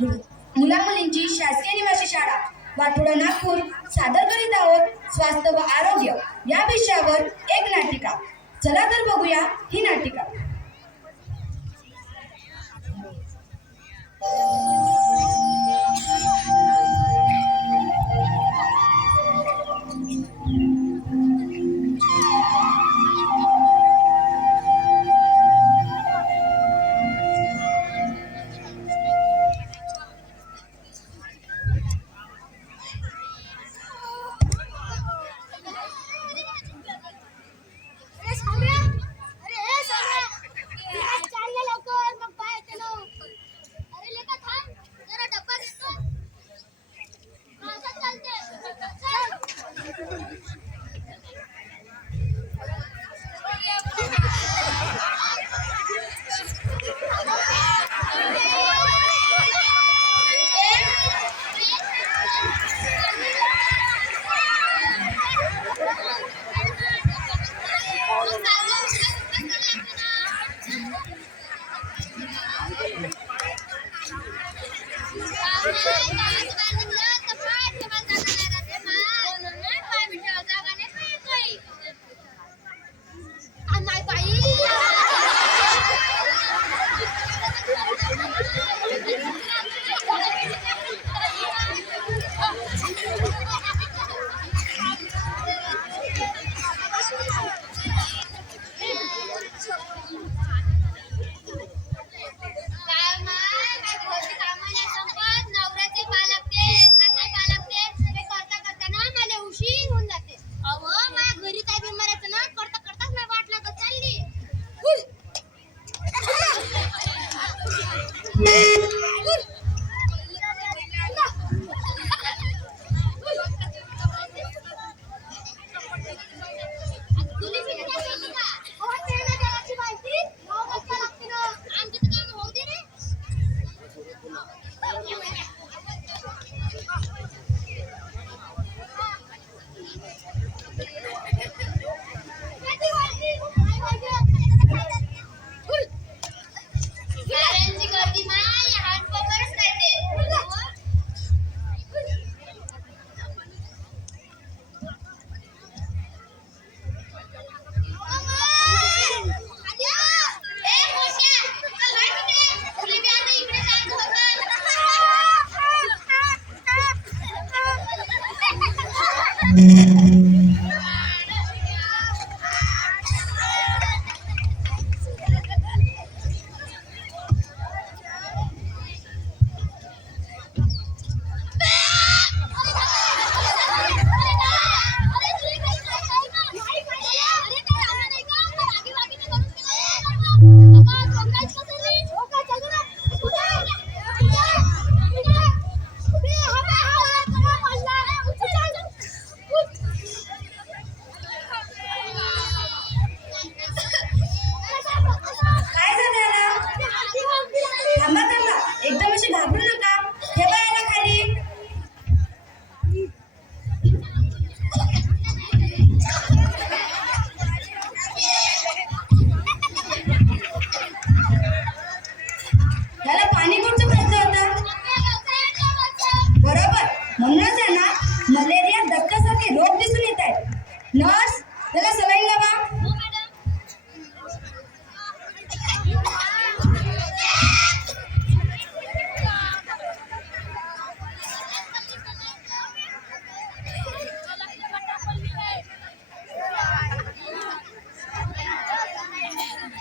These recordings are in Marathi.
मुला मुलींची शासकीय निवासी शाळा वाठोडा नागपूर सादर करीत आहोत स्वास्थ्य व आरोग्य या विषयावर एक नाटिका. चला तर बघूया ही नाटिका.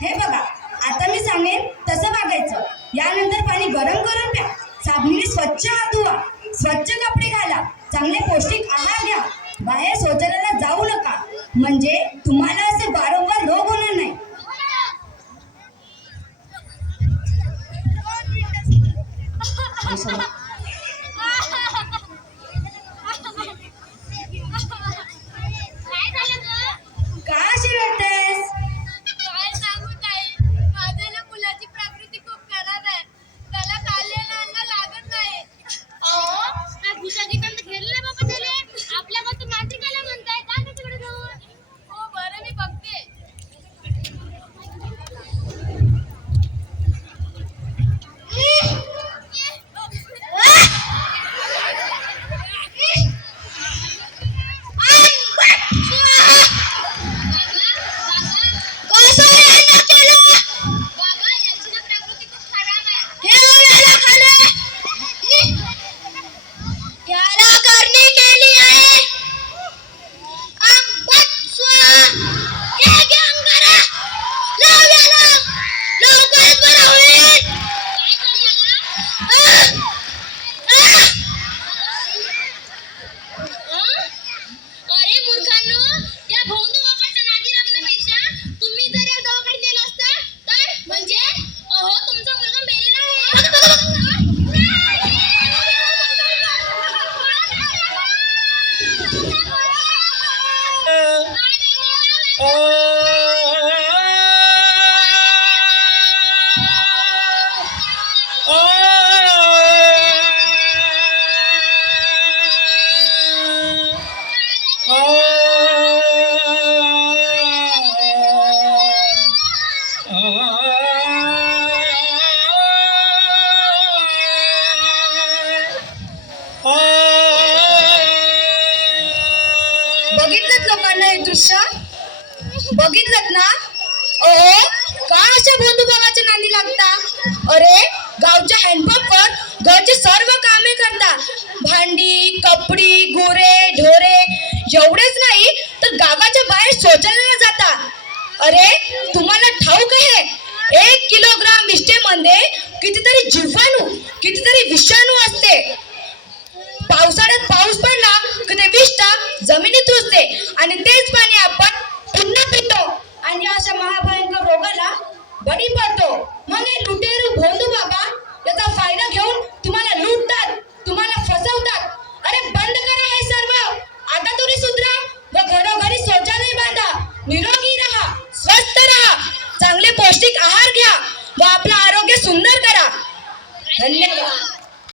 हे बघा, आता मी सांगेन तसं वागायचं. यानंतर पाणी गरम करून प्या. साबणाने स्वच्छ हात धुवा. स्वच्छ कपडे घाला. चांगले पौष्टिक आहार घ्या. बाहेर शौचालयाला जाऊ नका, म्हणजे तुम्हाला असे वारंवार रोग होणार नाही. अरे मूर्खांनो, या भोंदू बाबाच्या नादी लागण्यापेक्षा तुम्ही जर या दवाखान्यात गेला असता तर म्हणजे अहो तुमचा मुलगा मेलेला बघितलं लोकांना हे दृश्य बघितलं ना. अहो का अशा बंधू भावाच्या नांदी लागता. अरे गावच्या हँडपंपवर घरचे सर्व कामे करता. भांडी कपडी गुरे ढोरे एवढेच नाही तर गावाच्या बाहेर शौचालयाला जाता. अरे तुम्हाला ठाऊक आहे 1 किलोग्राम विष्ठेमध्ये कितीतरी जीवाणू कितीतरी विषाणू असते. पावसाळ्यात पाऊस पडला की ते विष्ठा जमिनीत रुजते आणि तेच पाणी आपण पुन्हा पितो आणि अशा महाभयंकर रोगाला बळी पडतो. मग हे लुटेरू भोंदू बाबा याचा फायदा घेऊन तुम्हाला लुटतात तुम्हाला फसवतात. अरे बंद करा हे सर्व. आता तुम्ही सुधरा व घरोघरी शौचालय बांधा. निरोगी राहा स्वस्थ राहा चांगले पौष्टिक आहार घ्या व आपलं आरोग्य सुंदर करा. धन्यवाद.